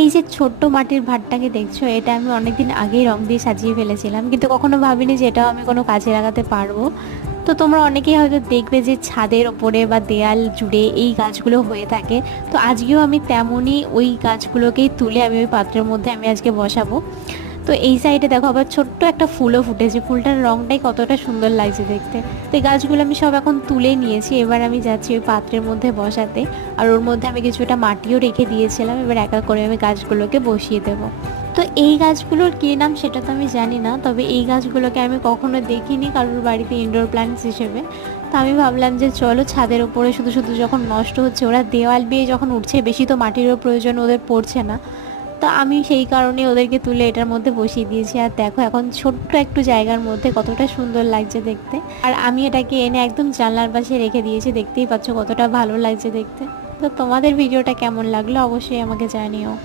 এই যে ছোট্ট মাটির ভাঁড়টাকে দেখছো, এটা আমি অনেকদিন আগেই রং দিয়ে সাজিয়ে ফেলেছিলাম, কিন্তু কখনো ভাবিনি যে এটাও আমি কোনো কাজে লাগাতে পারবো। তো তোমরা অনেকেই হয়তো দেখবে যে ছাদের ওপরে বা দেয়াল জুড়ে এই গাছগুলো হয়ে থাকে। তো আজকেও আমি তেমনই ওই গাছগুলোকেই তুলে আমি ওই পাত্রের মধ্যে আমি আজকে বসাবো। তো এই সাইডে দেখো আবার ছোট্ট একটা ফুলও ফুটেছে, ফুলটার রংটাই কতটা সুন্দর লাগছে দেখতে। তো এই গাছগুলো আমি সব এখন তুলে নিয়েছি, এবার আমি যাচ্ছি ওই পাত্রের মধ্যে বসাতে। আর ওর মধ্যে আমি কিছুটা মাটিও রেখে দিয়েছিলাম, এবার একা করে আমি গাছগুলোকে বসিয়ে দেবো। তো এই গাছগুলোর কী নাম সেটা তো আমি জানি না, তবে এই গাছগুলোকে আমি কখনো দেখিনি কারোর বাড়িতে ইনডোর প্ল্যান্টস হিসেবে। তো আমি ভাবলাম যে চলো ছাদের ওপরে শুধু শুধু যখন নষ্ট হচ্ছে, ওরা দেওয়াল বেয়ে যখন উঠছে, বেশি তো মাটিরও প্রয়োজন ওদের পড়ছে না। তো আমি সেই কারণে ওদেরকে তুলে এটার মধ্যে বসিয়ে দিয়েছি। আর দেখো এখন ছোট্ট একটু জায়গার মধ্যে কতটা সুন্দর লাগছে দেখতে। আর আমি এটাকে এনে একদম জানলার পাশে রেখে দিয়েছি, দেখতেই পাচ্ছ কতটা ভালো লাগছে দেখতে। তো তোমাদের ভিডিওটা কেমন লাগলো অবশ্যই আমাকে জানিও।